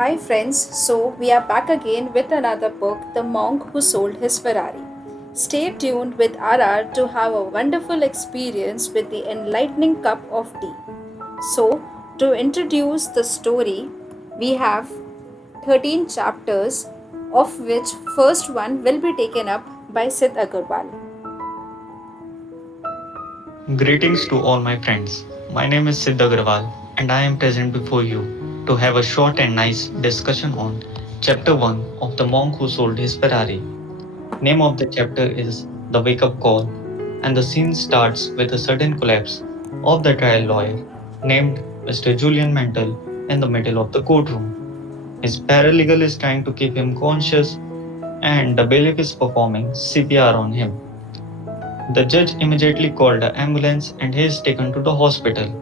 Hi friends, so we are back again with another book, The Monk Who Sold His Ferrari. Stay tuned with RR to have a wonderful experience with the enlightening cup of tea. So, to introduce the story, we have 13 chapters, of which first one will be taken up by Sid Agarwal. Greetings to all my friends. My name is Siddh Agarwal and I am present before you to have a short and nice discussion on chapter 1 of The Monk Who Sold His Ferrari. Name of the chapter is The Wake Up Call and the scene starts with a sudden collapse of the trial lawyer named Mr. Julian Mantle in the middle of the courtroom. His paralegal is trying to keep him conscious and the bailiff is performing CPR on him. The judge immediately called an ambulance and he is taken to the hospital.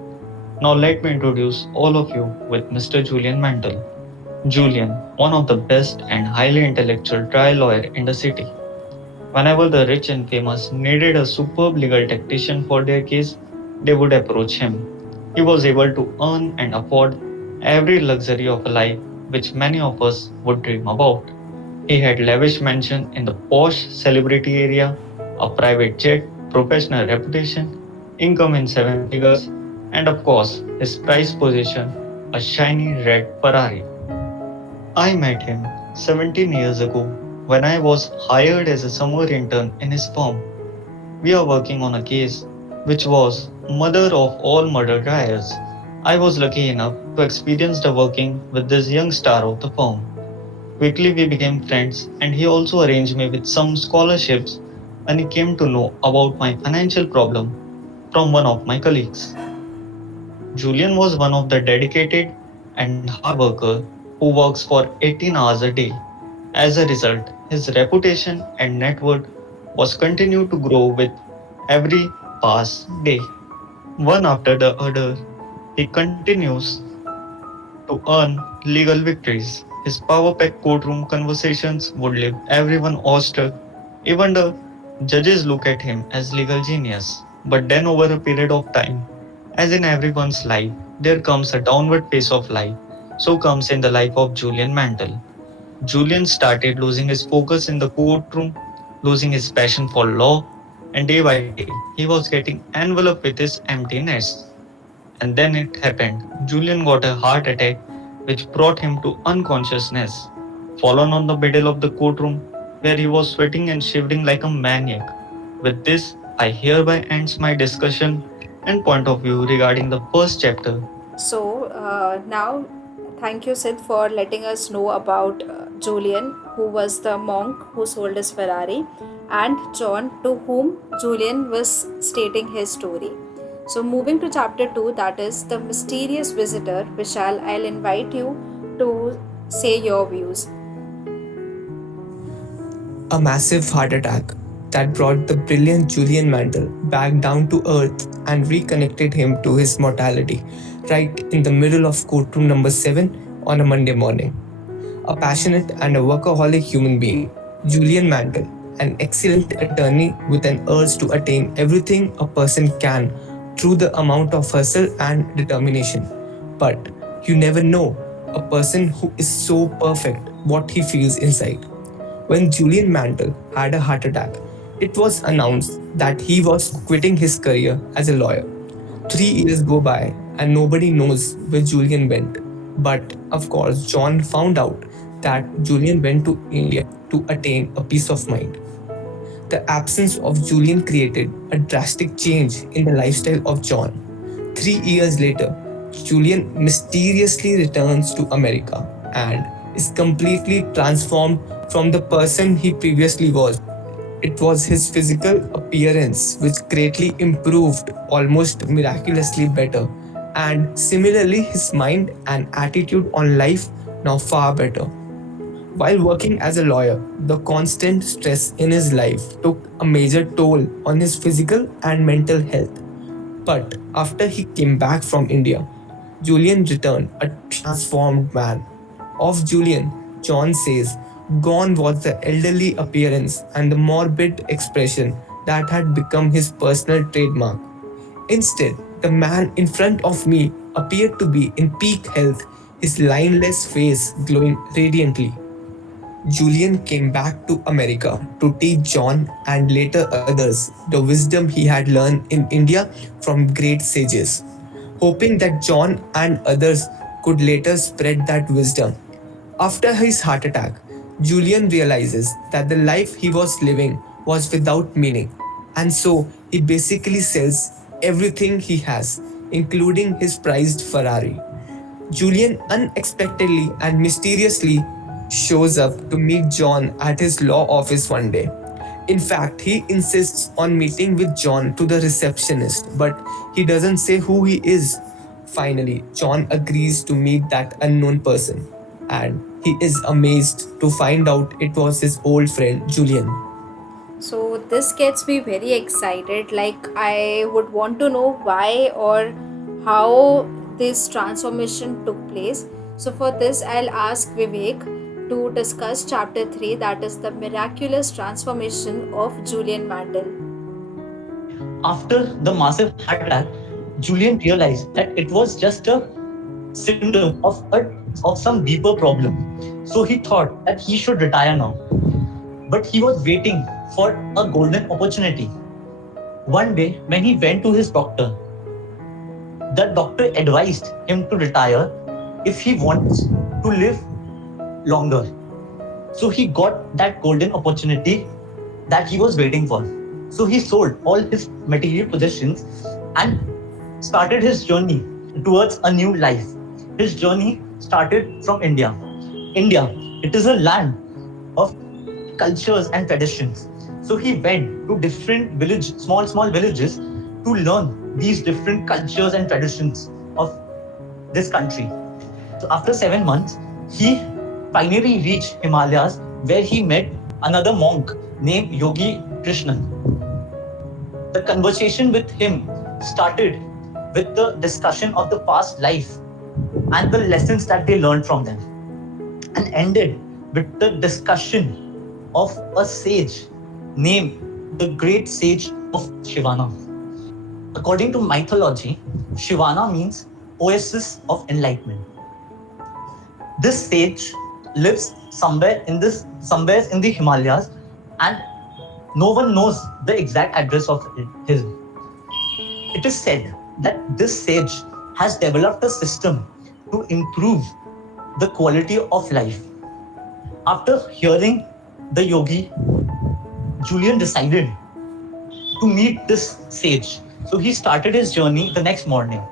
Now let me introduce all of you with Mr. Julian Mantle. Julian, one of the best and highly intellectual trial lawyer in the city. Whenever the rich and famous needed a superb legal tactician for their case, they would approach him. He was able to earn and afford every luxury of a life which many of us would dream about. He had lavish mansion in the posh celebrity area, a private jet, professional reputation, income in seven figures, and of course, his prized possession, a shiny red Ferrari. I met him 17 years ago when I was hired as a summer intern in his firm. We are working on a case which was mother of all murder trials. I was lucky enough to experience the working with this young star of the firm. Quickly we became friends and he also arranged me with some scholarships when he came to know about my financial problem from one of my colleagues. Julian was one of the dedicated and hard worker who works for 18 hours a day. As a result, his reputation and net worth was continued to grow with every past day. One after the other, he continues to earn legal victories. His power packed courtroom conversations would leave everyone awestruck. Even the judges look at him as legal genius. But then, over a period of time, as in everyone's life, there comes a downward pace of life. So comes in the life of Julian Mantle. Julian started losing his focus in the courtroom, losing his passion for law, and day by day, he was getting enveloped with his emptiness. And then it happened. Julian got a heart attack, which brought him to unconsciousness, fallen on the middle of the courtroom, where he was sweating and shivering like a maniac. With this, I hereby ends my discussion and point of view regarding the first chapter. Now, thank you, Sid, for letting us know about Julian, who was the monk who sold his Ferrari, and John, to whom Julian was stating his story. So, moving to chapter 2, that is the mysterious visitor. Vishal, I'll invite you to say your views. A massive heart attack that brought the brilliant Julian Mantle back down to earth and reconnected him to his mortality right in the middle of courtroom number 7 on a Monday morning. A passionate and a workaholic human being, Julian Mantle, an excellent attorney with an urge to attain everything a person can through the amount of hustle and determination. But you never know a person who is so perfect what he feels inside. When Julian Mantle had a heart attack, it was announced that he was quitting his career as a lawyer. 3 years go by and nobody knows where Julian went. But of course, John found out that Julian went to India to attain a peace of mind. The absence of Julian created a drastic change in the lifestyle of John. 3 years later, Julian mysteriously returns to America and is completely transformed from the person he previously was. It was his physical appearance which greatly improved, almost miraculously better, and similarly, his mind and attitude on life now far better. While working as a lawyer, the constant stress in his life took a major toll on his physical and mental health. But after he came back from India, Julian returned a transformed man. Of Julian, John says, gone was the elderly appearance and the morbid expression that had become his personal trademark. Instead, the man in front of me appeared to be in peak health. his lineless face glowing radiantly. Julian came back to America to teach John and later others the wisdom he had learned in India from great sages, hoping that John and others could later spread that wisdom. After his heart attack, Julian realizes that the life he was living was without meaning, and so he basically sells everything he has, including his prized Ferrari. Julian unexpectedly and mysteriously shows up to meet John at his law office one day. In fact, he insists on meeting with John to the receptionist, but he doesn't say who he is. Finally, John agrees to meet that unknown person, and he is amazed to find out it was his old friend Julian. So this gets me very excited. Like, I would want to know why or how this transformation took place. So for this, I'll ask Vivek to discuss chapter 3, that is the miraculous transformation of Julian Mandel. After the massive heart attack, Julian realized that it was just a symptom of some deeper problem. So he thought that he should retire now. But he was waiting for a golden opportunity. One day, when he went to his doctor, the doctor advised him to retire if he wants to live longer. So he got that golden opportunity that he was waiting for. So he sold all his material possessions and started his journey towards a new life. His journey started from India. India, it is a land of cultures and traditions. So he went to different small villages to learn these different cultures and traditions of this country. So after 7 months, he finally reached Himalayas where he met another monk named Yogi Krishnan. The conversation with him started with the discussion of the past life and the lessons that they learned from them, and ended with the discussion of a sage named the great sage of Shivana. According to mythology, Shivana means oasis of enlightenment. This sage lives somewhere in the Himalayas, and no one knows the exact address of his. It is said that this sage has developed a system to improve the quality of life. After hearing the yogi, Julian decided to meet this sage. So he started his journey the next morning.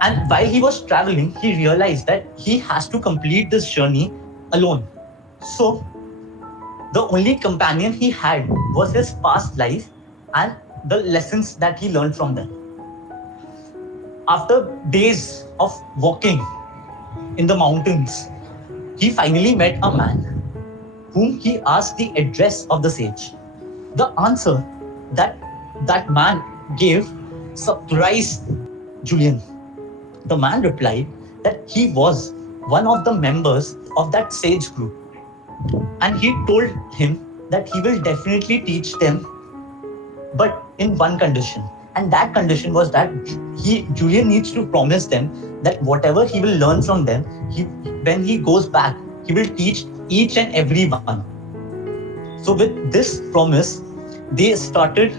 And while he was traveling, he realized that he has to complete this journey alone. So the only companion he had was his past life and the lessons that he learned from them. After days of walking in the mountains, he finally met a man whom he asked the address of the sage. The answer that that man gave surprised Julian. The man replied that he was one of the members of that sage group, and he told him that he will definitely teach them, but in one condition. And that condition was that Julian needs to promise them that whatever he will learn from them, when he goes back, he will teach each and every one. So with this promise, they started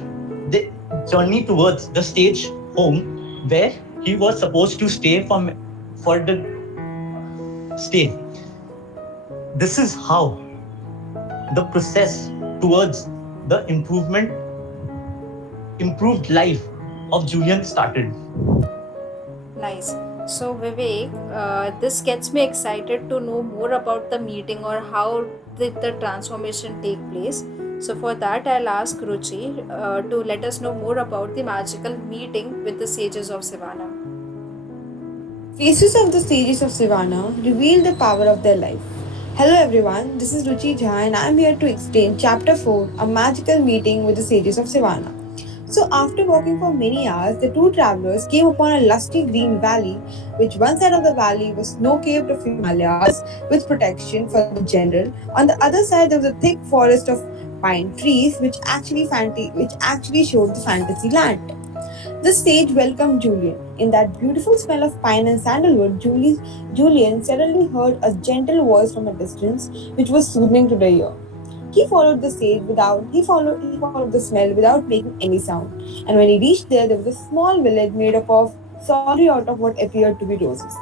the journey towards the sage home where he was supposed to stay for the stay. This is how the process towards the improved life of Julian started. Nice. So, Vivek, this gets me excited to know more about the meeting or how did the transformation take place. So, for that, I'll ask Ruchi to let us know more about the magical meeting with the sages of Savannah. Faces of the Sages of Savannah reveal the power of their life. Hello everyone, this is Ruchi Jha and I am here to explain Chapter 4, A Magical Meeting with the Sages of Savannah. So, after walking for many hours, the two travelers came upon a lusty green valley, which one side of the valley was snow-capped of Himalayas with protection for the general. On the other side, there was a thick forest of pine trees, which actually showed the fantasy land. The sage welcomed Julian. In that beautiful smell of pine and sandalwood, Julian suddenly heard a gentle voice from a distance, which was soothing to the ear. He followed the sage without he followed the smell without making any sound. And when he reached there, there was a small village made up of solely out of what appeared to be roses.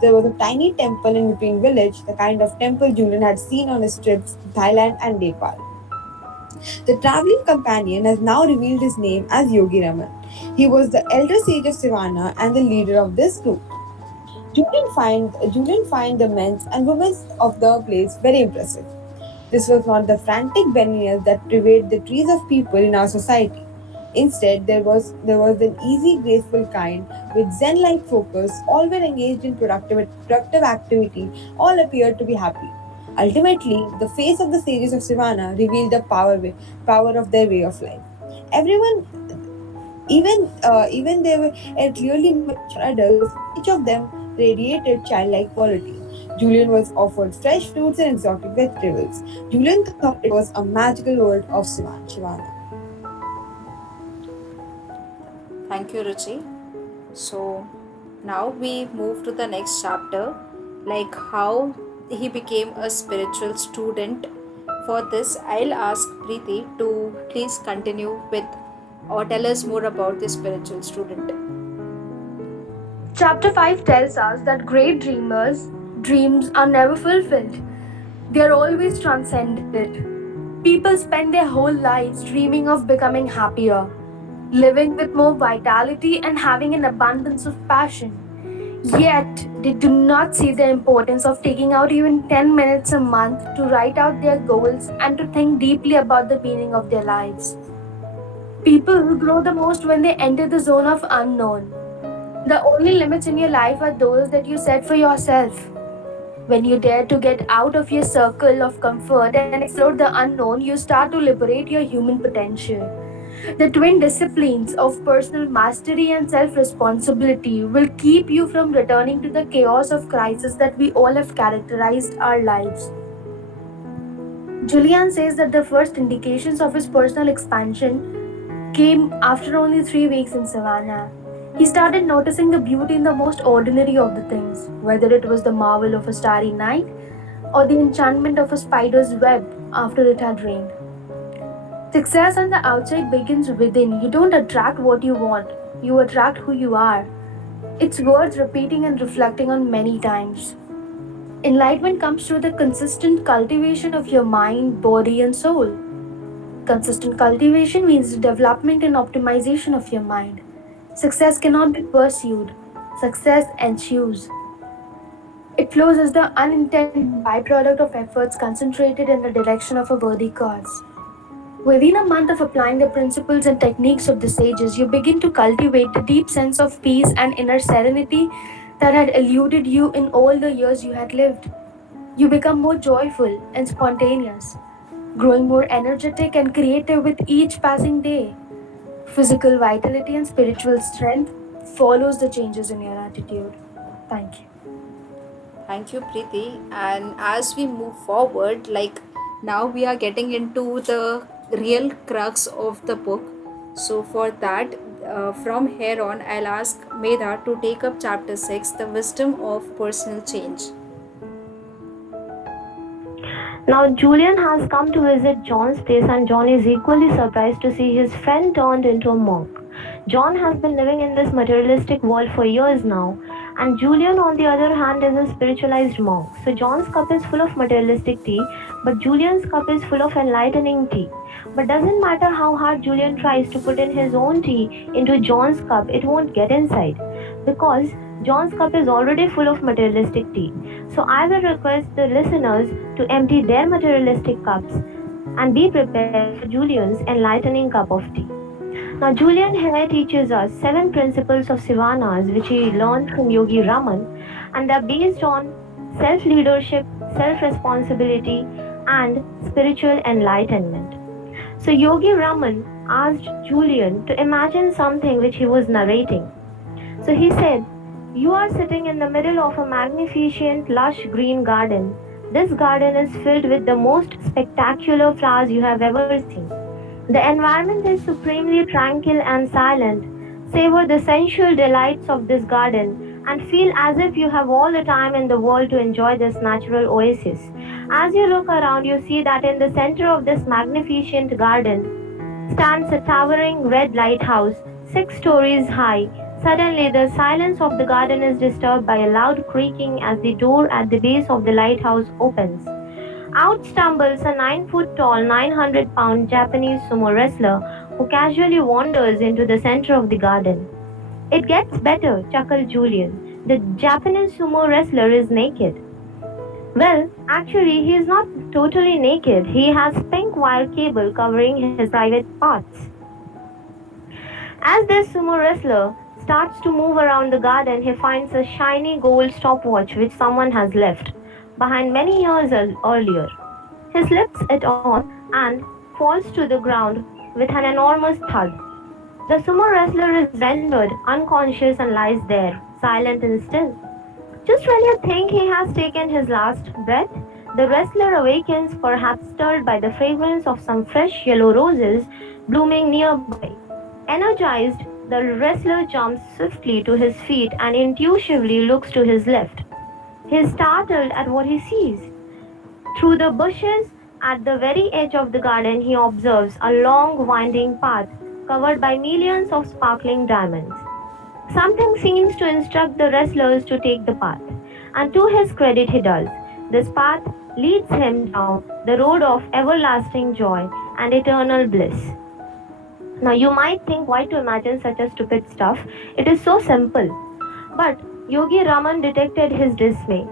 There was a tiny temple in between village, the kind of temple Julian had seen on his trips to Thailand and Nepal. The traveling companion has now revealed his name as Yogi Raman. He was the elder sage of Sivana and the leader of this group. Julian find the men and women of the place very impressive. This was not the frantic benevolence that pervade the trees of people in our society. Instead, there was an easy, graceful kind with Zen-like focus, all were engaged in productive activity, all appeared to be happy. Ultimately, the face of the sages of Sivana revealed the power of their way of life. Everyone, even they were clearly mature adults, each of them radiated childlike quality. Julian was offered fresh fruits and exotic vegetables. Julian thought it was a magical world of Shivana. Thank you, Ruchi. So now we move to the next chapter, like how he became a spiritual student. For this, I'll ask Preeti to please continue with or tell us more about the spiritual student. Chapter 5 tells us that great dreams are never fulfilled. They are always transcended. People spend their whole lives dreaming of becoming happier, living with more vitality, and having an abundance of passion. Yet, they do not see the importance of taking out even 10 minutes a month to write out their goals and to think deeply about the meaning of their lives. People grow the most when they enter the zone of unknown. The only limits in your life are those that you set for yourself. When you dare to get out of your circle of comfort and explore the unknown, you start to liberate your human potential. The twin disciplines of personal mastery and self responsibility will keep you from returning to the chaos of crisis that we all have characterized our lives. Julian says that the first indications of his personal expansion came after only 3 weeks in Savannah. He started noticing the beauty in the most ordinary of the things, whether it was the marvel of a starry night or the enchantment of a spider's web after it had rained. Success on the outside begins within. You don't attract what you want, you attract who you are. It's worth repeating and reflecting on many times. Enlightenment comes through the consistent cultivation of your mind, body, and soul. Consistent cultivation means the development and optimization of your mind. Success cannot be pursued, success ensues. It flows as the unintended byproduct of efforts concentrated in the direction of a worthy cause. Within a month of applying the principles and techniques of the sages, you begin to cultivate the deep sense of peace and inner serenity that had eluded you in all the years you had lived. You become more joyful and spontaneous, growing more energetic and creative with each passing day. Physical vitality and spiritual strength follows the changes in your attitude. Thank you. Thank you, Preeti. And as we move forward, like now we are getting into the real crux of the book. So, for that, from here on, I'll ask Medha to take up chapter 6, The Wisdom of Personal Change. Now, Julian has come to visit John's place, and John is equally surprised to see his friend turned into a monk. John has been living in this materialistic world for years now, and Julian, on the other hand, is a spiritualized monk. So, John's cup is full of materialistic tea, but Julian's cup is full of enlightening tea. But doesn't matter how hard Julian tries to put in his own tea into John's cup, it won't get inside, because John's cup is already full of materialistic tea. So I will request the listeners to empty their materialistic cups and be prepared for Julian's enlightening cup of tea. Now, Julian here teaches us 7 principles of Sivanas which he learned from Yogi Raman, and they're based on self leadership, self responsibility, and spiritual enlightenment. So, Yogi Raman asked Julian to imagine something which he was narrating. So, he said, "You are sitting in the middle of a magnificent, lush green garden. This garden is filled with the most spectacular flowers you have ever seen. The environment is supremely tranquil and silent. savor the sensual delights of this garden, and feel as if you have all the time in the world to enjoy this natural oasis. As you look around, you see that in the center of this magnificent garden stands a towering red lighthouse, 6 stories high. Suddenly, the silence of the garden is disturbed by a loud creaking as the door at the base of the lighthouse opens. Out stumbles a 9 foot tall, 900-pound Japanese sumo wrestler who casually wanders into the center of the garden. It gets better, chuckled Julian. The Japanese sumo wrestler is naked. Well, actually, he is not totally naked. He has pink wire cable covering his private parts. As this sumo wrestler starts to move around the garden, he finds a shiny gold stopwatch which someone has left behind many years earlier. He slips it on and falls to the ground with an enormous thud. The sumo wrestler is rendered unconscious and lies there, silent and still. Just when you think he has taken his last breath, the wrestler awakens, perhaps stirred by the fragrance of some fresh yellow roses blooming nearby. Energized, the wrestler jumps swiftly to his feet and intuitively looks to his left. He is startled at what he sees. Through the bushes at the very edge of the garden, he observes a long, winding path covered by millions of sparkling diamonds. Something seems to instruct the wrestlers to take the path, and to his credit, he does. This path leads him down the road of everlasting joy and eternal bliss. Now, you might think, why to imagine such a stupid stuff? It is so simple. But Yogi Raman detected his dismay.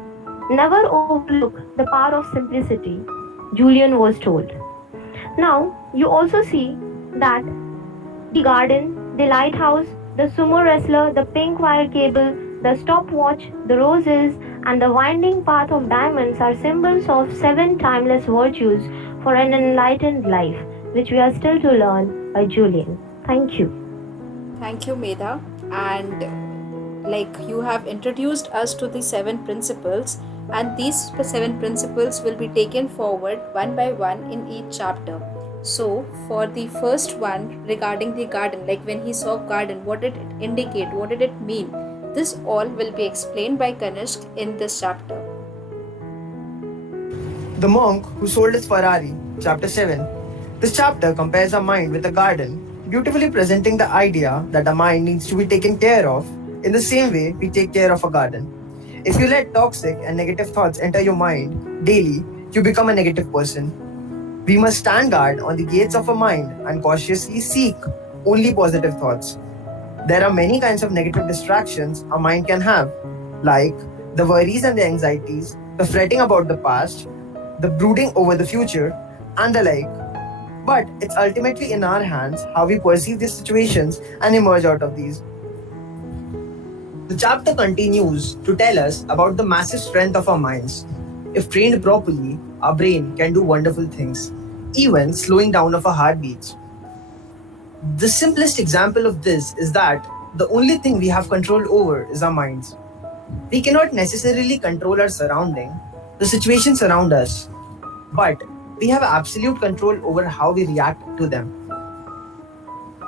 Never overlook the power of simplicity, Julian was told. Now, you also see that the garden, the lighthouse, the sumo wrestler, the pink wire cable, the stopwatch, the roses, and the winding path of diamonds are symbols of 7 timeless virtues for an enlightened life, which we are still to learn by Julian. Thank you. Thank you, Medha. And like you have introduced us to the 7 principles, and these 7 principles will be taken forward one by one in each chapter. So, for the first one regarding the garden, like when he saw garden, what did it indicate? What did it mean? This all will be explained by Kanishk in this chapter. The Monk Who Sold His Ferrari, Chapter 7. This chapter compares our mind with a garden, beautifully presenting the idea that our mind needs to be taken care of in the same way we take care of a garden. If you let toxic and negative thoughts enter your mind daily, you become a negative person. We must stand guard on the gates of our mind and cautiously seek only positive thoughts. There are many kinds of negative distractions our mind can have, like the worries and the anxieties, the fretting about the past, the brooding over the future, and the like. But it's ultimately in our hands how we perceive these situations and emerge out of these. The chapter continues to tell us about the massive strength of our minds. If trained properly, our brain can do wonderful things, even slowing down of our heartbeats. The simplest example of this is that the only thing we have control over is our minds. We cannot necessarily control our surrounding, the situations around us, but we have absolute control over how we react to them.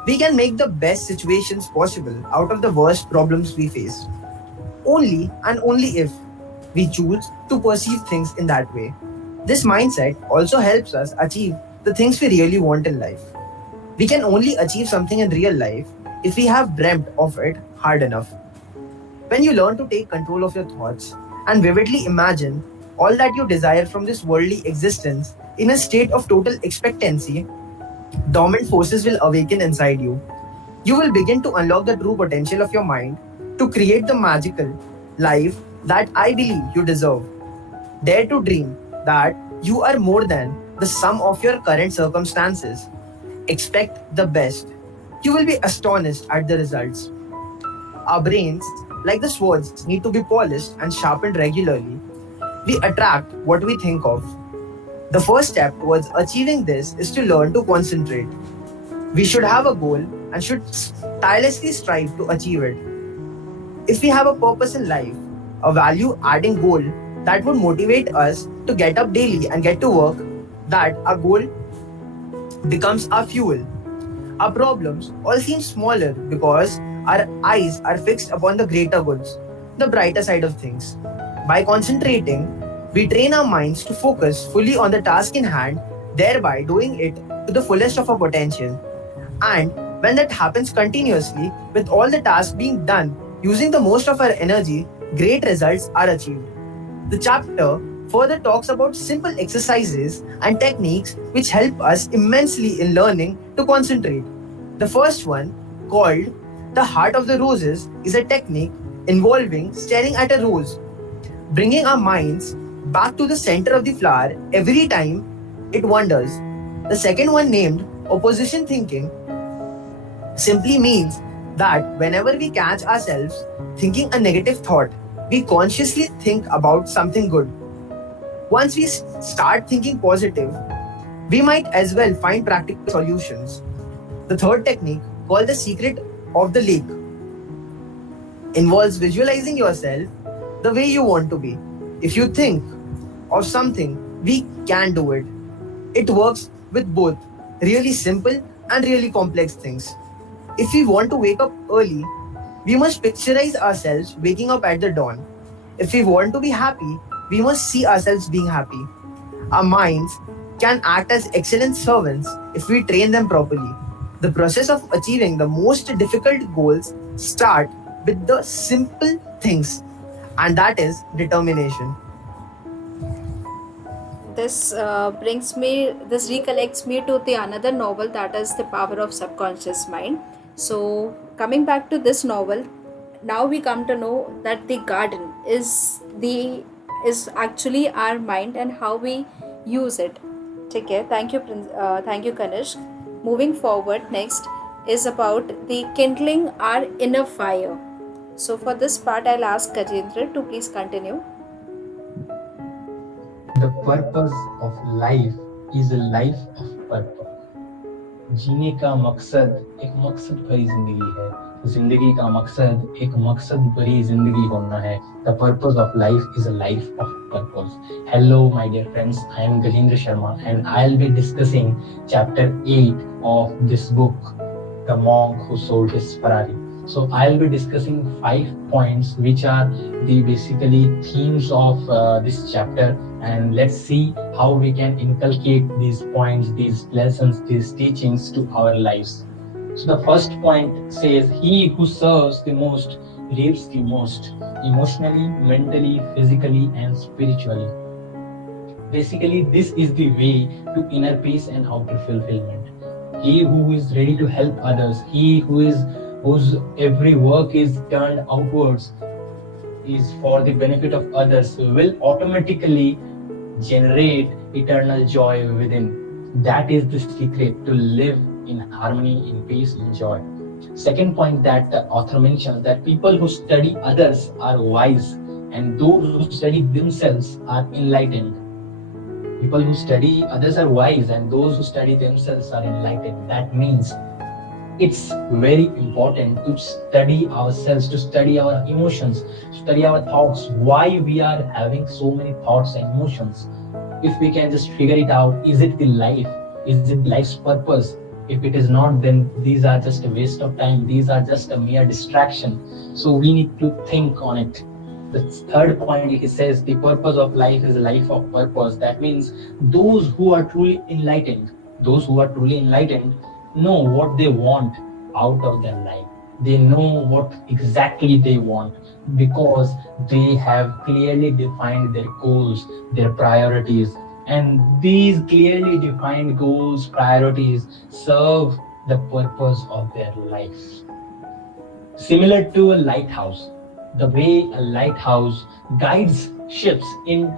We can make the best situations possible out of the worst problems we face. Only and only if we choose to perceive things in that way. This mindset also helps us achieve the things we really want in life. We can only achieve something in real life if we have dreamt of it hard enough. When you learn to take control of your thoughts and vividly imagine all that you desire from this worldly existence in a state of total expectancy, dormant forces will awaken inside you. You will begin to unlock the true potential of your mind to create the magical life that I believe you deserve. Dare to dream that you are more than the sum of your current circumstances. Expect the best. You will be astonished at the results. Our brains, like the swords, need to be polished and sharpened regularly. We attract what we think of. The first step towards achieving this is to learn to concentrate. We should have a goal and should tirelessly strive to achieve it. If we have a purpose in life, a value-adding goal that would motivate us to get up daily and get to work, that our goal becomes our fuel. Our problems all seem smaller because our eyes are fixed upon the greater goods, the brighter side of things. By concentrating, we train our minds to focus fully on the task in hand, thereby doing it to the fullest of our potential. And when that happens continuously, with all the tasks being done using the most of our energy, great results are achieved. The chapter further talks about simple exercises and techniques which help us immensely in learning to concentrate. The first one, called the Heart of the Roses, is a technique involving staring at a rose, bringing our minds back to the center of the flower every time it wanders. The second one, named Opposition Thinking, simply means that whenever we catch ourselves thinking a negative thought, we consciously think about something good. Once we start thinking positive, we might as well find practical solutions. The third technique, called the Secret of the Lake, involves visualizing yourself the way you want to be. If you think of something, we can do it. It works with both really simple and really complex things. If we want to wake up early, we must picturize ourselves waking up at the dawn. If we want to be happy, we must see ourselves being happy. Our minds can act as excellent servants if we train them properly. The process of achieving the most difficult goals start with the simple things, and that is determination. This recollects me to the another novel, that is The Power of Subconscious Mind. So coming back to this novel, now we come to know that the garden is actually our mind and how we use it. Take care. Thank you, Kanishk. Moving forward, next is about the kindling our inner fire. So for this part, I'll ask Gajendra to please continue. The purpose of life is a life of purpose. जीने का मकसद एक मकसद भरी जिंदगी है. जिंदगी का मकसद एक मकसद भरी जिंदगी होना है. The purpose of life is a life of purpose. Hello, my dear friends. I am Gajendra Sharma, and I'll be discussing chapter 8 of this book, The Monk Who Sold His Ferrari. So I'll be discussing 5 points which are the basically themes of this chapter, and let's see how we can inculcate these points, these lessons, these teachings to our lives. So the first point says, he who serves the most reaps the most, emotionally, mentally, physically and spiritually. Basically, this is the way to inner peace and outer fulfillment. He who is ready to help others, he whose every work is turned outwards, is for the benefit of others, will automatically generate eternal joy within. That is the secret to live in harmony, in peace, in joy. Second point that the author mentions, that people who study others are wise, and those who study themselves are enlightened. People who study others are wise, and those who study themselves are enlightened. That means it's very important to study ourselves, to study our emotions, study our thoughts, why we are having so many thoughts and emotions. If we can just figure it out, is it the life? Is it life's purpose? If it is not, then these are just a waste of time. These are just a mere distraction. So we need to think on it. The third point, he says, the purpose of life is a life of purpose. That means those who are truly enlightened know what they want out of their life. They know what exactly they want because they have clearly defined their goals, their priorities. And these clearly defined goals, priorities serve the purpose of their life. Similar to a lighthouse, the way a lighthouse guides ships in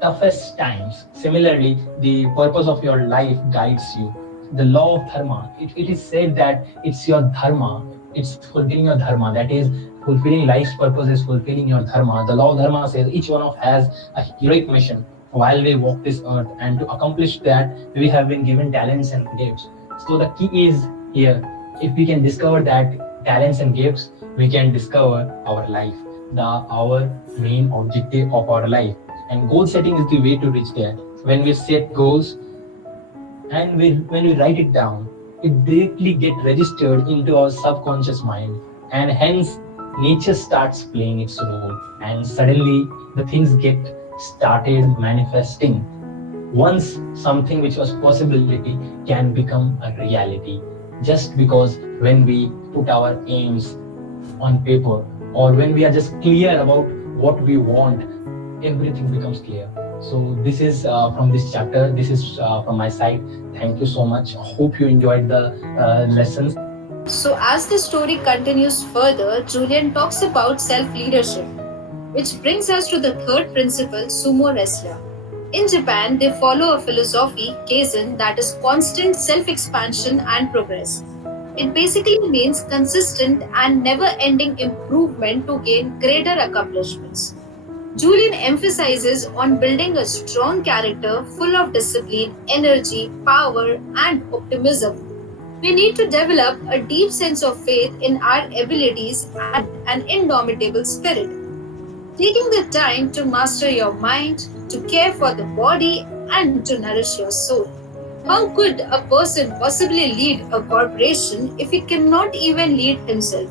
toughest times, similarly, the purpose of your life guides you. The law of dharma, it is said that it's your dharma, it's fulfilling your dharma. That is, fulfilling life's purpose is fulfilling your dharma. The law of dharma says each one of us has a heroic mission while we walk this earth, and to accomplish that, we have been given talents and gifts. So the key is here, if we can discover that talents and gifts, we can discover our life, our main objective of our life. And goal setting is the way to reach there. When we set goals and when we write it down, it directly get registered into our subconscious mind, and hence nature starts playing its role, and suddenly the things get started manifesting. Once something which was possibility can become a reality, just because when we put our aims on paper, or when we are just clear about what we want, everything becomes clear. So this is from this chapter, this is from my side. Thank you so much. Hope you enjoyed the lessons. So, as the story continues further, Julian talks about self leadership, which brings us to the third principle, sumo wrestler. In Japan, they follow a philosophy, Kaizen, that is constant self expansion and progress. It basically means consistent and never ending improvement to gain greater accomplishments. Julian emphasizes on building a strong character full of discipline, energy, power, and optimism. We need to develop a deep sense of faith in our abilities and an indomitable spirit. Taking the time to master your mind, to care for the body, and to nourish your soul. How could a person possibly lead a corporation if he cannot even lead himself?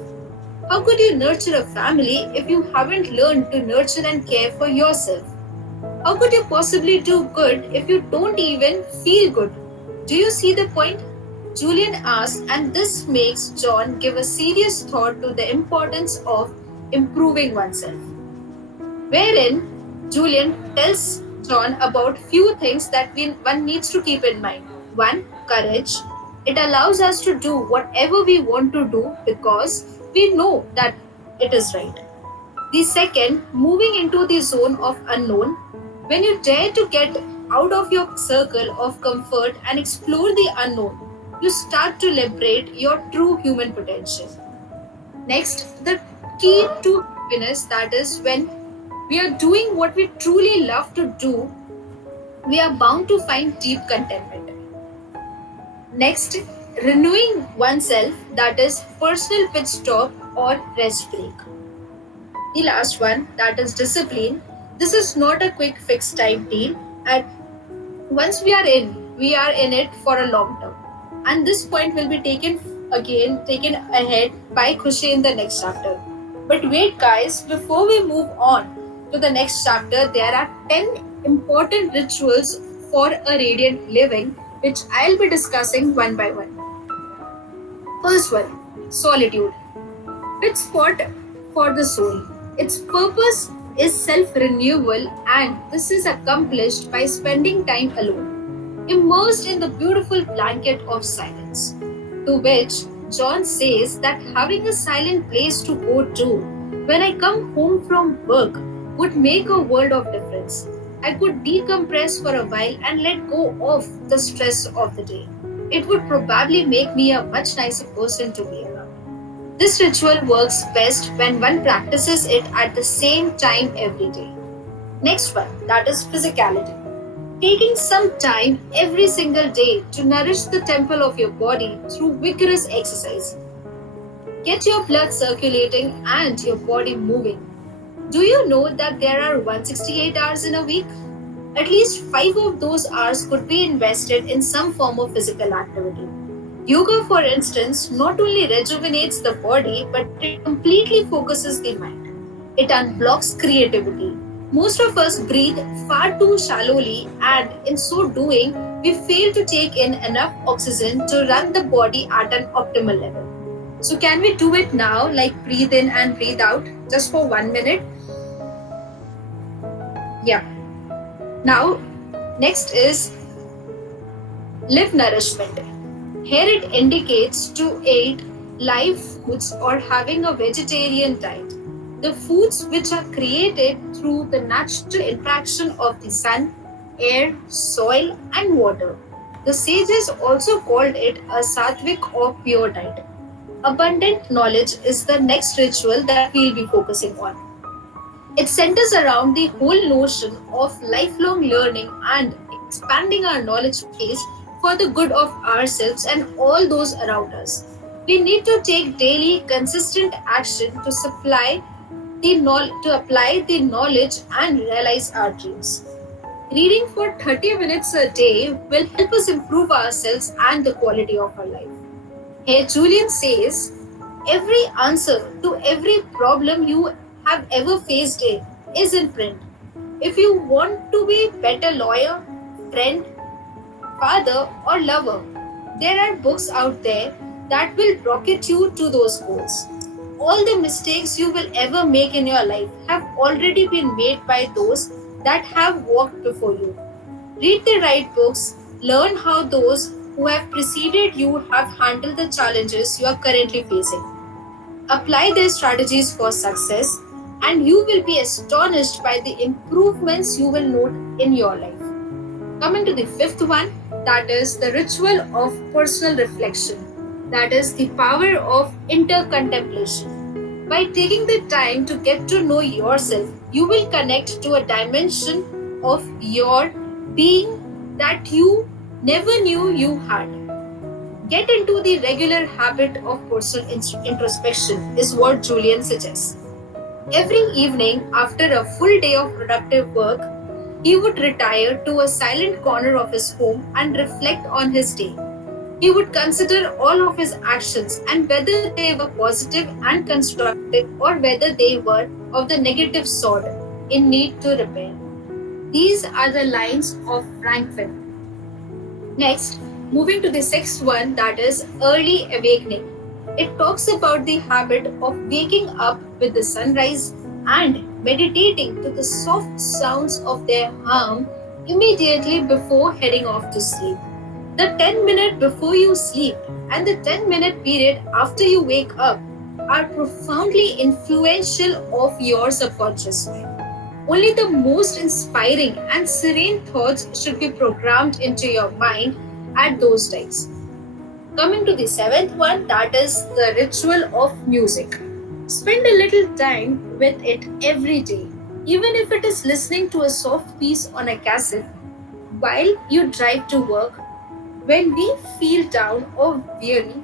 How could you nurture a family if you haven't learned to nurture and care for yourself? How could you possibly do good if you don't even feel good? Do you see the point? Julian asks, and this makes John give a serious thought to the importance of improving oneself. Wherein Julian tells John about few things that one needs to keep in mind. One, courage. It allows us to do whatever we want to do because we know that it is right. The second, moving into the zone of unknown. When you dare to get out of your circle of comfort and explore the unknown, you start to liberate your true human potential. Next, the key to happiness, that is when we are doing what we truly love to do, we are bound to find deep contentment. Next, renewing oneself, that is personal pit stop or rest break. The last one, that is discipline. This is not a quick fix type deal, and once we are in it for a long term. And this point will be taken ahead by Khushi in the next chapter. But wait, guys, before we move on to the next chapter, there are 10 important rituals for a radiant living, which I'll be discussing one by one. First one, solitude. Fit spot for the soul. Its purpose is self renewal, and this is accomplished by spending time alone, immersed in the beautiful blanket of silence. To which John says that having a silent place to go to when I come home from work would make a world of difference. I could decompress for a while and let go of the stress of the day. It would probably make me a much nicer person to be around. This ritual works best when one practices it at the same time every day. Next one, that is physicality. Taking some time every single day to nourish the temple of your body through vigorous exercise. Get your blood circulating and your body moving. Do you know that there are 168 hours in a week? At least 5 of those hours could be invested in some form of physical activity. Yoga, for instance, not only rejuvenates the body but it completely focuses the mind. It unblocks creativity. Most of us breathe far too shallowly, and in so doing, we fail to take in enough oxygen to run the body at an optimal level. So, can we do it now, like breathe in and breathe out, just for 1 minute? Yeah. Now, next is live nourishment. Here it indicates to eat live foods or having a vegetarian diet. The foods which are created through the natural interaction of the sun, air, soil, and water. The sages also called it a sattvic or pure diet. Abundant knowledge is the next ritual that we'll be focusing on. It centers around the whole notion of lifelong learning and expanding our knowledge base for the good of ourselves and all those around us. We need to take daily, consistent action to apply the knowledge and realize our dreams. Reading for 30 minutes a day will help us improve ourselves and the quality of our life. Here, Julian says Every answer to every problem you have ever faced is in print. If you want to be better lawyer, friend, father or lover, there are books out there that will rocket you to those goals. All the mistakes you will ever make in your life have already been made by those that have walked before you. Read the right books, learn how those who have preceded you have handled the challenges you are currently facing. Apply their strategies for success, and you will be astonished by the improvements you will note in your life. Coming to the fifth one, that is the ritual of personal reflection, that is the power of intercontemplation. By taking the time to get to know yourself, you will connect to a dimension of your being that you never knew you had. Get into the regular habit of personal introspection, is what Julian suggests. Every evening, after a full day of productive work, he would retire to a silent corner of his home and reflect on his day. He would consider all of his actions and whether they were positive and constructive or whether they were of the negative sort in need to repair. These are the lines of Frank Finn. Next, moving to the sixth one, that is early awakening. It talks about the habit of waking up with the sunrise and meditating to the soft sounds of their hum immediately before heading off to sleep. The 10 minutes before you sleep and the 10-minute period after you wake up are profoundly influential of your subconscious mind. Only the most inspiring and serene thoughts should be programmed into your mind at those times. Coming to the seventh one, that is the ritual of music. Spend a little time with it every day, even if it is listening to a soft piece on a cassette while you drive to work. When we feel down or weary,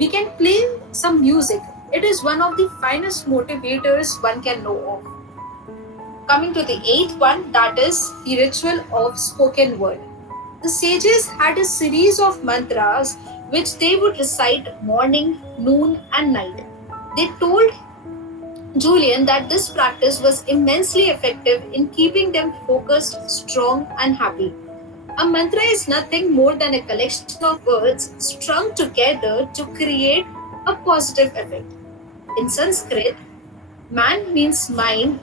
we can play some music. It is one of the finest motivators one can know of. Coming to the eighth one, that is the ritual of spoken word. The sages had a series of mantras which they would recite morning, noon, and night. They told Julian that this practice was immensely effective in keeping them focused, strong, and happy. A mantra is nothing more than a collection of words strung together to create a positive effect. In Sanskrit, man means mind,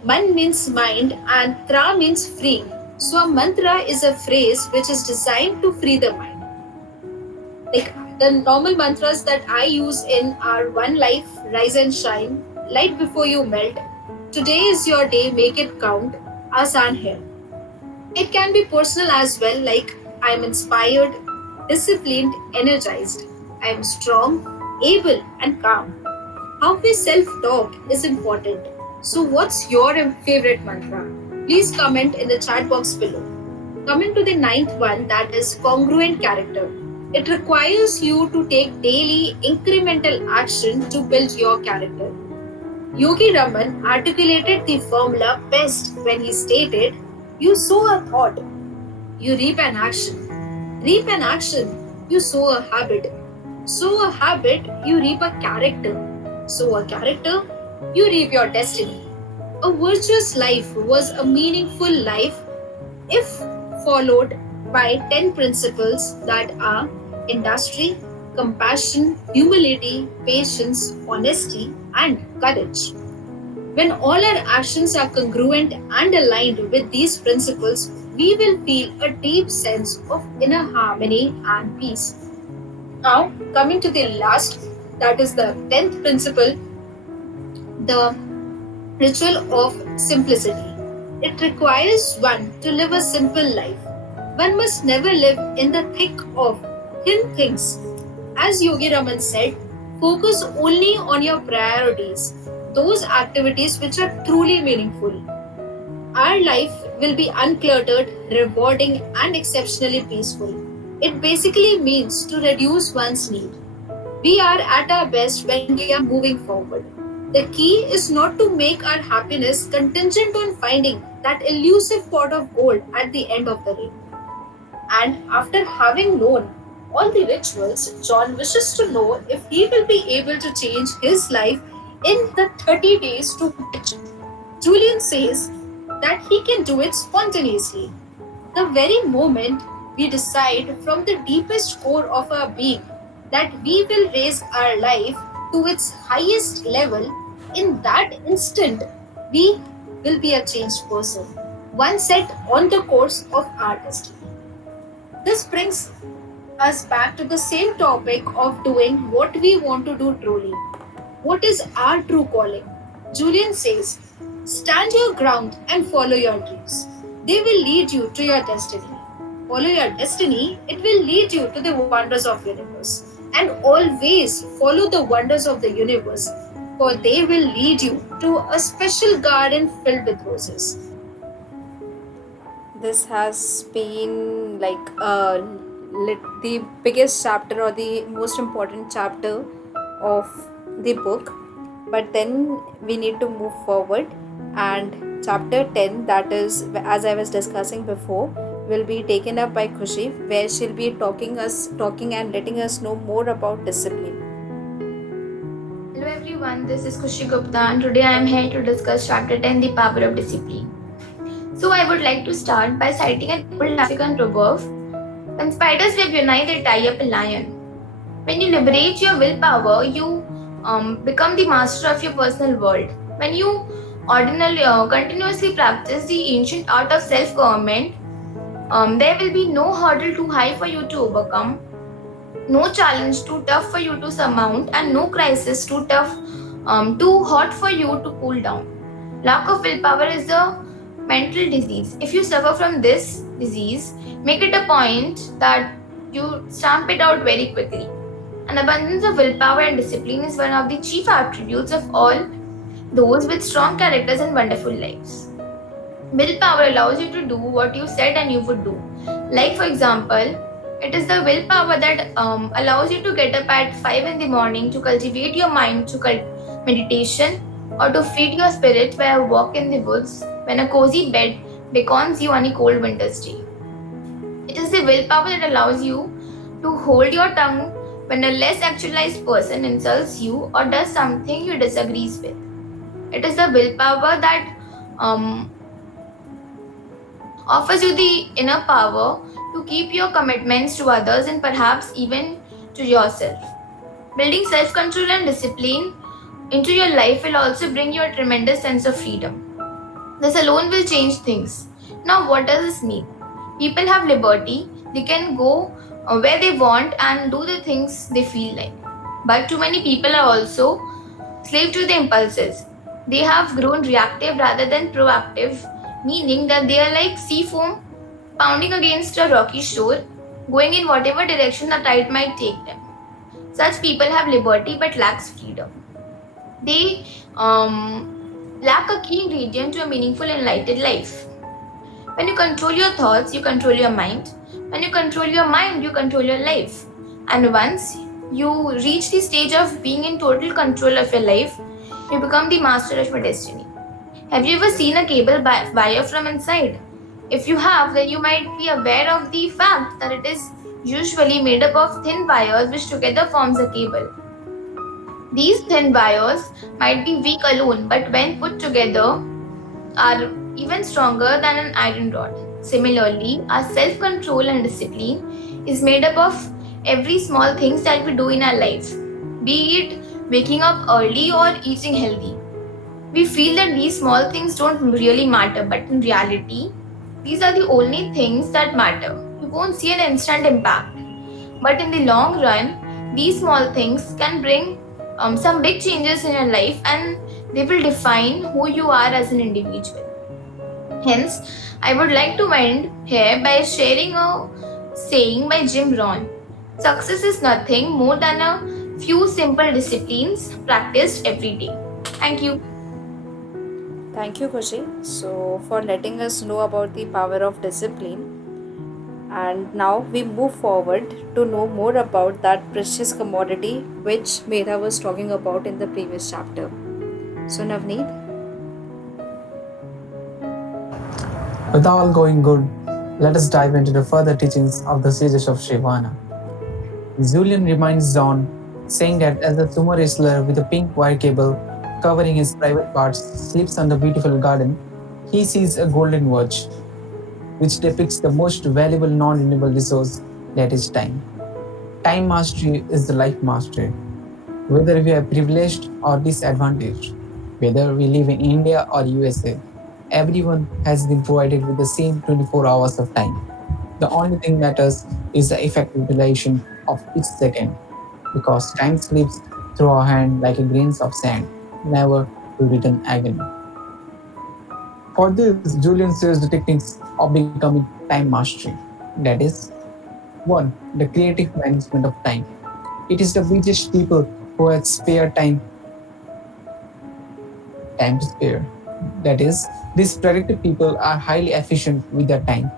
and tra means freeing. So a mantra is a phrase which is designed to free the mind. Like the normal mantras that I use in are one life, rise and shine, light before you melt, today is your day, make it count, Asan hai. It can be personal as well, like I am inspired, disciplined, energized. I am strong, able, and calm. How we self talk is important. So, what's your favorite mantra? Please comment in the chat box below. Coming to the ninth one, that is congruent character. It requires you to take daily incremental action to build your character. Yogi Raman articulated the formula best when he stated, you sow a thought, you reap an action. Reap an action, you sow a habit. Sow a habit, you reap a character. Sow a character, you reap your destiny. A virtuous life was a meaningful life if followed by 10 principles that are industry, compassion, humility, patience, honesty, and courage. When all our actions are congruent and aligned with these principles, we will feel a deep sense of inner harmony and peace. Now, coming to the last, that is the 10th principle, the ritual of simplicity. It requires one to live a simple life. One must never live in the thick of thin things. As Yogi Raman said, focus only on your priorities, those activities which are truly meaningful. Our life will be uncluttered, rewarding, and exceptionally peaceful. It basically means to reduce one's need. We are at our best when we are moving forward. The key is not to make our happiness contingent on finding that elusive pot of gold at the end of the rainbow. And after having known all the rituals, John wishes to know if he will be able to change his life in the 30 days to which Julian says that he can do it spontaneously. The very moment we decide from the deepest core of our being that we will raise our life to its highest level, in that instant we will be a changed person, one set on the course of our destiny. This brings us back to the same topic of doing what we want to do truly. What is our true calling? Julian says, stand your ground and follow your dreams. They will lead you to your destiny. Follow your destiny, it will lead you to the wonders of universe. And always follow the wonders of the universe, for they will lead you to a special garden filled with roses. This has been like the biggest chapter or the most important chapter of the book, but then we need to move forward, and chapter 10, that is, as I was discussing before, will be taken up by Khushi, where she'll be talking and letting us know more about discipline. Hello everyone, this is Khushi Gupta and today I am here to discuss chapter 10, the power of discipline. So I would like to start by citing an old African proverb: when spiders web unite, they tie up a lion. When you liberate your willpower, you become the master of your personal world. When you continuously practice the ancient art of self-government, there will be no hurdle too high for you to overcome, no challenge too tough for you to surmount, and no crisis too hot for you to cool down. Lack of willpower is a mental disease. If you suffer from this disease, make it a point that you stamp it out very quickly. An abundance of willpower and discipline is one of the chief attributes of all those with strong characters and wonderful lives. Willpower allows you to do what you said and you would do. Like, for example, it is the willpower that allows you to get up at 5 in the morning to cultivate your mind to meditation, or to feed your spirit by a walk in the woods when a cozy bed beckons you on a cold winter's day. It is the willpower that allows you to hold your tongue when a less actualized person insults you or does something you disagrees with. It is the willpower that offers you the inner power to keep your commitments to others and perhaps even to yourself. Building self-control and discipline into your life will also bring you a tremendous sense of freedom. This alone will change things. Now, what does this mean? People have liberty, they can go where they want and do the things they feel like. But too many people are also slave to the impulses. They have grown reactive rather than proactive, meaning that they are like sea foam pounding against a rocky shore, going in whatever direction the tide might take them. Such people have liberty but lacks freedom. They lack a key ingredient to a meaningful, enlightened life. When you control your thoughts, you control your mind. When you control your mind, you control your life. And once you reach the stage of being in total control of your life, you become the master of your destiny. Have you ever seen a cable wire from inside? If you have, then you might be aware of the fact that it is usually made up of thin wires which together forms a cable. These thin wires might be weak alone, but when put together are even stronger than an iron rod. Similarly, our self-control and discipline is made up of every small things that we do in our life, be it waking up early or eating healthy. We feel that these small things don't really matter, but in reality, these are the only things that matter. You won't see an instant impact, but in the long run, these small things can bring some big changes in your life, and they will define who you are as an individual. Hence, I would like to end here by sharing a saying by Jim Rohn: success is nothing more than a few simple disciplines practiced every day. Thank you. Thank you, Khushi. So, for letting us know about the power of discipline. And now we move forward to know more about that precious commodity which Medha was talking about in the previous chapter. So, Navneet. With all going good, let us dive into the further teachings of the sages of Shivana. Julian reminds John, saying that as a sumo wrestler with a pink wire cable covering his private parts sleeps on the beautiful garden, he sees a golden watch, which depicts the most valuable non renewable resource, that is time. Time mastery is the life mastery. Whether we are privileged or disadvantaged, whether we live in India or USA, everyone has been provided with the same 24 hours of time. The only thing matters is the effective utilization of each second, because time slips through our hand like a grains of sand, never to return again. For this, Julian shares the techniques of becoming time mastery. That is, 1. The creative management of time. It is the richest people who have spare time to spare. That is, these productive people are highly efficient with their time.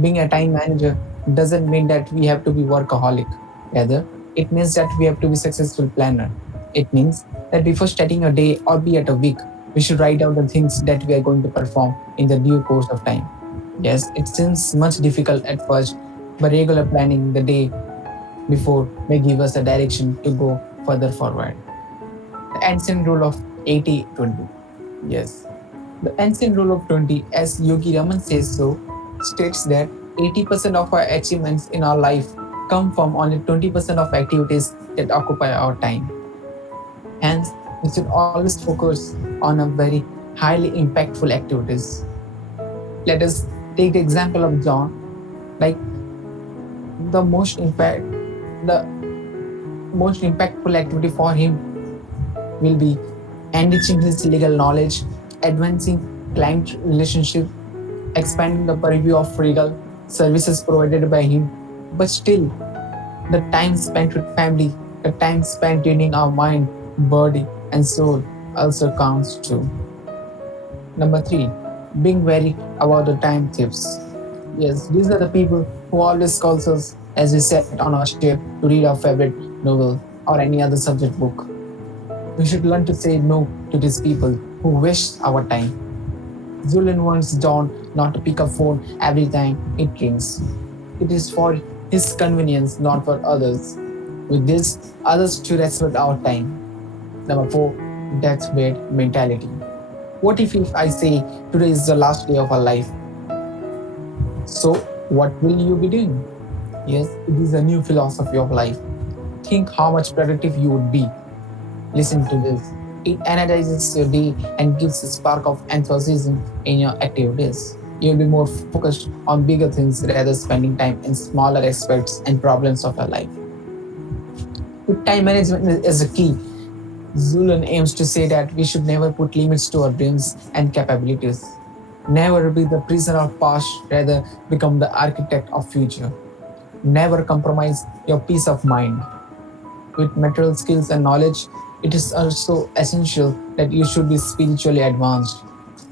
Being a time manager doesn't mean that we have to be workaholic. Rather, it means that we have to be successful planner. It means that before starting a day or be at a week, we should write down the things that we are going to perform in the due course of time. Yes, it seems much difficult at first, but regular planning the day before may give us a direction to go further forward. The ancient rule of 80-20. Yes. The ancient rule of 20, as Yogi Raman says so, states that 80% of our achievements in our life come from only 20% of activities that occupy our time. Hence, we should always focus on a very highly impactful activities. Let us take the example of John. Like the most impact, the most impactful activity for him will be enriching his legal knowledge, advancing client relationship, expanding the purview of legal services provided by him. But still, the time spent with family, the time spent training our mind, body, and soul also counts too. Number 3, being wary about the time tips. Yes, these are the people who always calls us as we sit on our chair to read our favorite novel or any other subject book. We should learn to say no to these people who waste our time. Julian wants John not to pick up phone every time it rings. It is for his convenience, not for others. With this, others to respect our time. Number 4, death bed mentality. What if I say today is the last day of our life? So, what will you be doing? Yes, it is a new philosophy of life. Think how much productive you would be. Listen to this. It energizes your day and gives a spark of enthusiasm in your activities. You'll be more focused on bigger things rather spending time in smaller aspects and problems of your life. Good time management is a key. Zulan aims to say that we should never put limits to our dreams and capabilities. Never be the prisoner of past, rather become the architect of future. Never compromise your peace of mind. With material skills and knowledge, it is also essential that you should be spiritually advanced.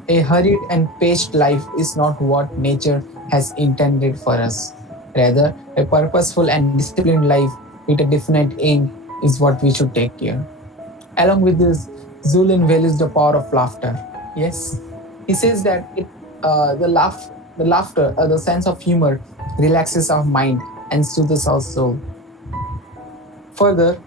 A hurried and paced life is not what nature has intended for us. Rather, a purposeful and disciplined life with a definite aim is what we should take care. Along with this, Zulin values the power of laughter. Yes, he says that the laughter, the sense of humor, relaxes our mind and soothes our soul. Further,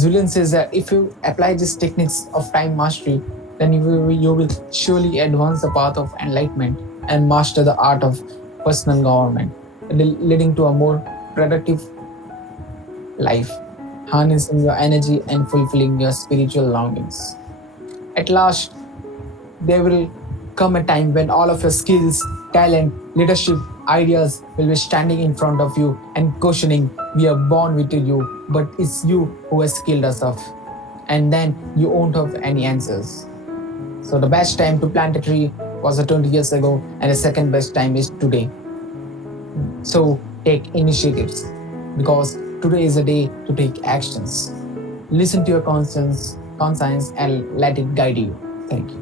Julian says that if you apply these techniques of time mastery, then you will surely advance the path of enlightenment and master the art of personal government, leading to a more productive life, harnessing your energy and fulfilling your spiritual longings. At last, there will come a time when all of your skills, talent, leadership, ideas will be standing in front of you and questioning, we are born with you, but it's you who has killed us off. And then you won't have any answers. So the best time to plant a tree was 20 years ago, and the second best time is today. So take initiatives, because today is a day to take actions. Listen to your conscience and let it guide you. Thank you.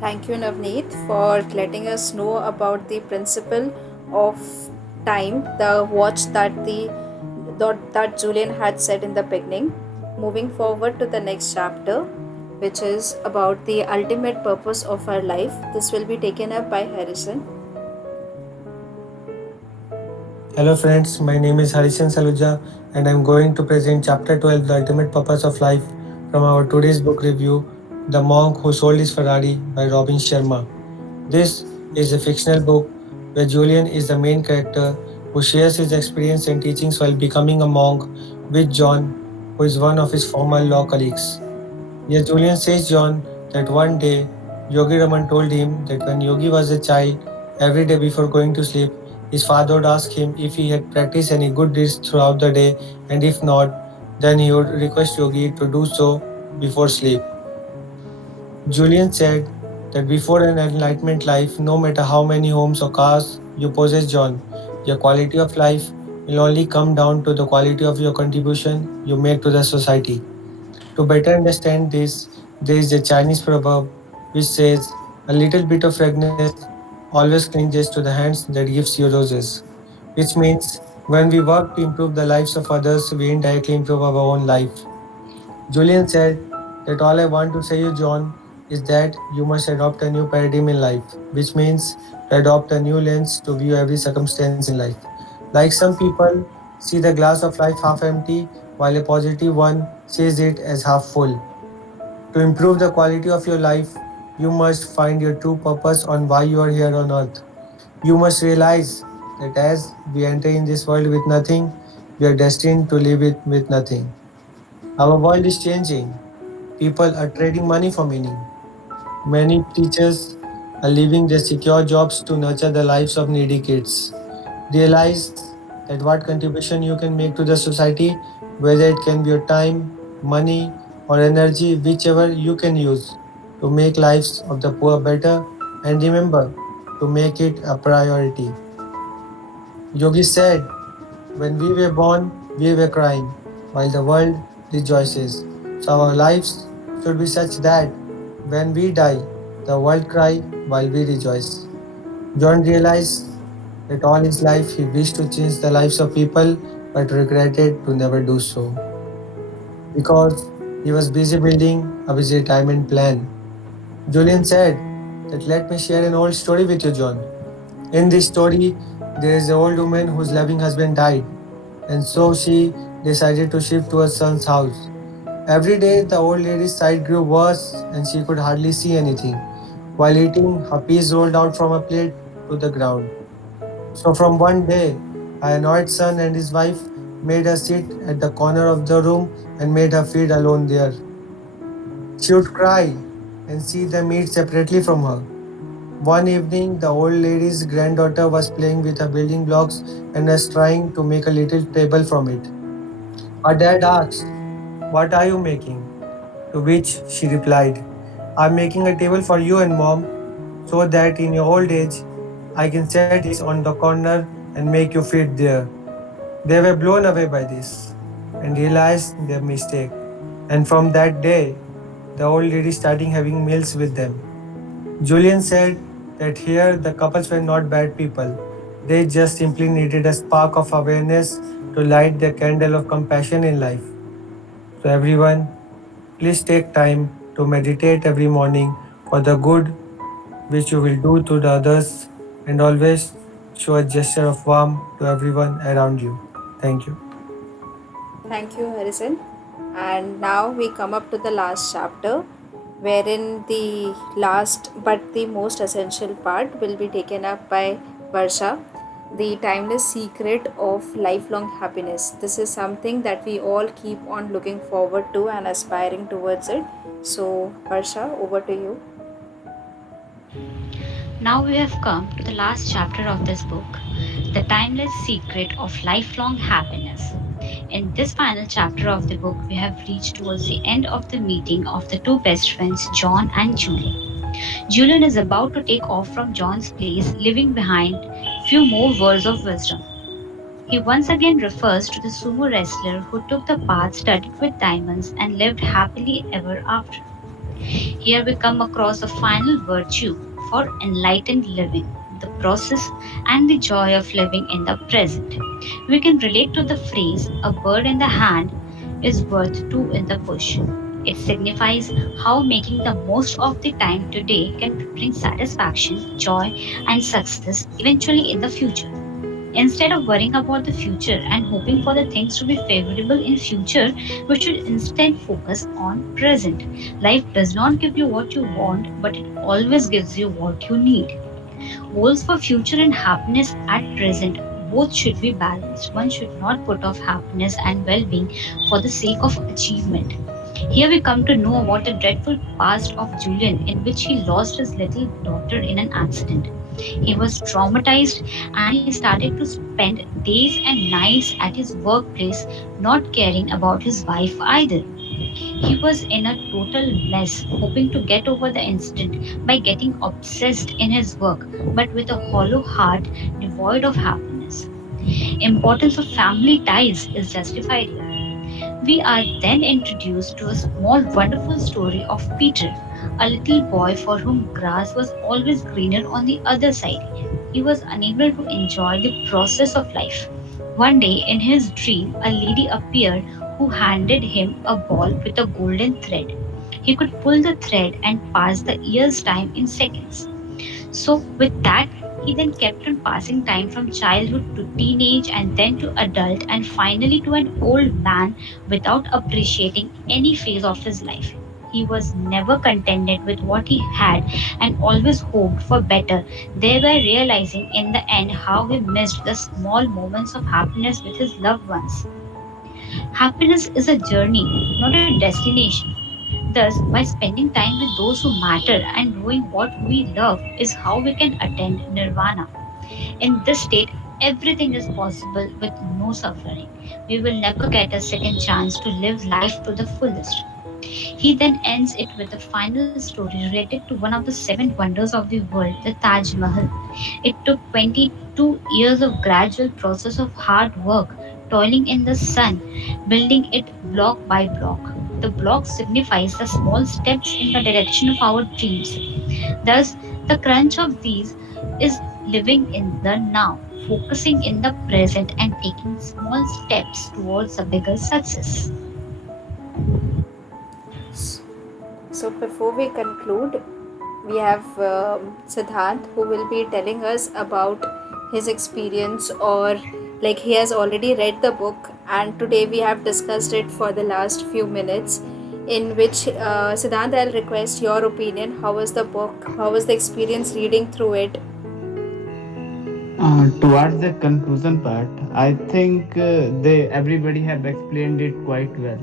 Thank you, Navneet, for letting us know about the principle of time, the watch that Julian had said in the beginning. Moving forward to the next chapter, which is about the ultimate purpose of our life. This will be taken up by Harrison. Hello friends, my name is Harishan Saluja and I'm going to present chapter 12, The Ultimate Purpose of Life, from our today's book review, The Monk Who Sold His Ferrari by Robin Sharma. This is a fictional book where Julian is the main character who shares his experience and teachings while becoming a monk with John, who is one of his former law colleagues. Yes, Julian says John that one day Yogi Raman told him that when Yogi was a child, every day before going to sleep, his father would ask him if he had practiced any good deeds throughout the day, and if not, then he would request Yogi to do so before sleep. Julian said that before an enlightenment life, no matter how many homes or cars you possess, John, your quality of life will only come down to the quality of your contribution you make to the society. To better understand this, there is a Chinese proverb which says, "A little bit of fragrance always clinges to the hands that gives you roses," which means when we work to improve the lives of others, we indirectly improve our own life. Julian said that all I want to say you, John, is that you must adopt a new paradigm in life, which means to adopt a new lens to view every circumstance in life. Like some people see the glass of life half empty, while a positive one sees it as half full. To improve the quality of your life, you must find your true purpose on why you are here on earth. You must realize that as we enter in this world with nothing, we are destined to leave it with nothing. Our world is changing. People are trading money for meaning. Many teachers are leaving their secure jobs to nurture the lives of needy kids. Realize that what contribution you can make to the society, whether it can be your time, money, or energy, whichever you can use to make lives of the poor better, and remember to make it a priority. Yogi said, when we were born, we were crying, while the world rejoices. So our lives should be such that when we die, the world cry while we rejoice. John realized that all his life he wished to change the lives of people but regretted to never do so because he was busy building up his retirement plan. Julian said that let me share an old story with you, John. In this story, there is an old woman whose loving husband died, and so she decided to shift to her son's house. Every day, the old lady's sight grew worse and she could hardly see anything. While eating, her peas rolled out from her plate to the ground. So, from one day, her annoyed son and his wife made her sit at the corner of the room and made her feed alone there. She would cry and see them eat separately from her. One evening, the old lady's granddaughter was playing with her building blocks and was trying to make a little table from it. Her dad asked, "What are you making?" To which she replied, "I'm making a table for you and mom so that in your old age I can set this on the corner and make you fit there." They were blown away by this and realized their mistake. And from that day, the old lady started having meals with them. Julian said that here the couples were not bad people. They just simply needed a spark of awareness to light the candle of compassion in life. So, everyone, please take time to meditate every morning for the good which you will do to the others and always show a gesture of warmth to everyone around you. Thank you. Thank you, Harrison. And now we come up to the last chapter, wherein the last but the most essential part will be taken up by Varsha, the timeless secret of lifelong happiness. This is something that we all keep on looking forward to and aspiring towards it. So, Varsha, over to you. Now we have come to the last chapter of this book, The Timeless Secret of Lifelong Happiness. In this final chapter of the book, we have reached towards the end of the meeting of the two best friends, John and Julian. Julian is about to take off from John's place, leaving behind few more words of wisdom. He once again refers to the sumo wrestler who took the path studded with diamonds and lived happily ever after. Here we come across a final virtue for enlightened living, the process and the joy of living in the present. We can relate to the phrase, a bird in the hand is worth two in the bush. It signifies how making the most of the time today can bring satisfaction, joy, and success eventually in the future. Instead of worrying about the future and hoping for the things to be favorable in future, we should instead focus on present. Life does not give you what you want, but it always gives you what you need. Goals for future and happiness at present both should be balanced. One should not put off happiness and well being for the sake of achievement. Here we come to know about the dreadful past of Julian, in which he lost his little daughter in an accident. He was traumatized and he started to spend days and nights at his workplace, not caring about his wife either. He was in a total mess, hoping to get over the incident by getting obsessed in his work, but with a hollow heart devoid of happiness. Importance of family ties is justified here. We are then introduced to a small wonderful story of Peter, a little boy for whom grass was always greener on the other side. He was unable to enjoy the process of life. One day in his dream, a lady appeared who handed him a ball with a golden thread. He could pull the thread and pass the year's time in seconds. So, with that, he then kept on passing time from childhood to teenage and then to adult and finally to an old man without appreciating any phase of his life. He was never contented with what he had and always hoped for better, thereby realizing in the end how he missed the small moments of happiness with his loved ones. Happiness is a journey, not a destination. Thus, by spending time with those who matter and doing what we love is how we can attain nirvana. In this state, everything is possible with no suffering. We will never get a second chance to live life to the fullest. He then ends it with a final story related to one of the seven wonders of the world, the Taj Mahal. It took 22 years of gradual process of hard work, toiling in the sun, building it block by block. The block signifies the small steps in the direction of our dreams. Thus, the crunch of these is living in the now, focusing in the present, and taking small steps towards a bigger success. So, before we conclude, we have Siddhant who will be telling us about his experience, or like he has already read the book, and today we have discussed it for the last few minutes. In which, Siddhant, I'll request your opinion. How was the book? How was the experience reading through it? Towards the conclusion part, I think they everybody have explained it quite well.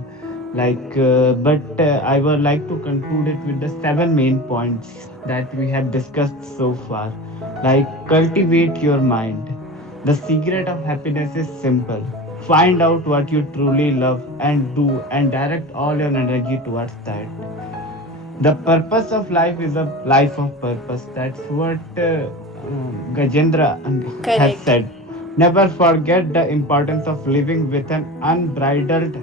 But I would like to conclude it with the seven main points that we have discussed so far. Like, cultivate your mind. The secret of happiness is simple. Find out what you truly love and do, and direct all your energy towards that. The purpose of life is a life of purpose. That's what Gajendra has Correct. said. Never forget the importance of living with an unbridled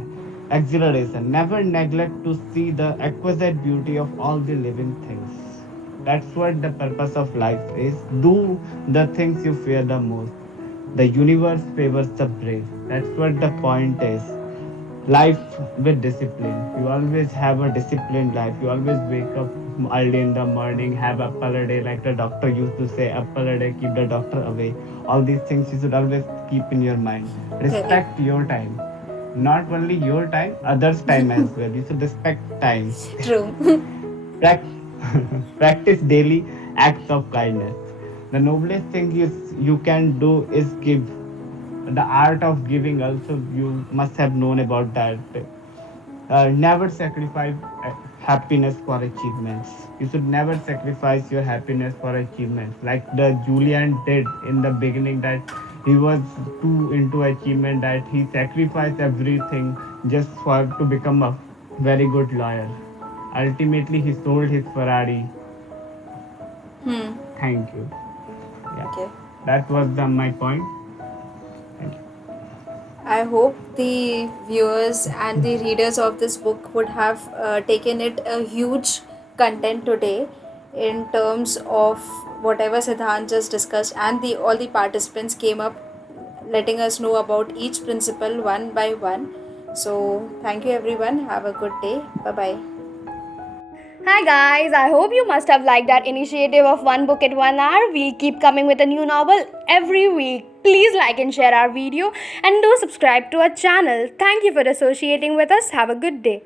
exhilaration. Never neglect to see the exquisite beauty of all the living things. That's what the purpose of life is. Do the things you fear the most. The universe favors the brave. That's what the point is. Life with discipline. You always have a disciplined life. You always wake up early in the morning, have apple a day, like the doctor used to say, apple a day, keep the doctor away. All these things you should always keep in your mind. Correct. Respect your time. Not only your time, others' time as well. You should respect time. True. Prac- Practice daily acts of kindness. The noblest thing you can do is give. The art of giving also you must have known about that. Never sacrifice happiness for achievements. You should never sacrifice your happiness for achievements, like the Julian did in the beginning, that he was too into achievement that he sacrificed everything just for to become a very good lawyer. Ultimately he sold his Ferrari. Hmm. Thank you. Yeah, Okay. that was my point. Thank you. I hope the viewers and the readers of this book would have taken it a huge content today in terms of whatever Siddhant just discussed, and the all the participants came up letting us know about each principle one by one. So, thank you everyone. Have a good day. Bye bye. Hi guys, I hope you must have liked that initiative of one book at 1 hour. We'll keep coming with a new novel every week. Please like and share our video and do subscribe to our channel. Thank you for associating with us. Have a good day.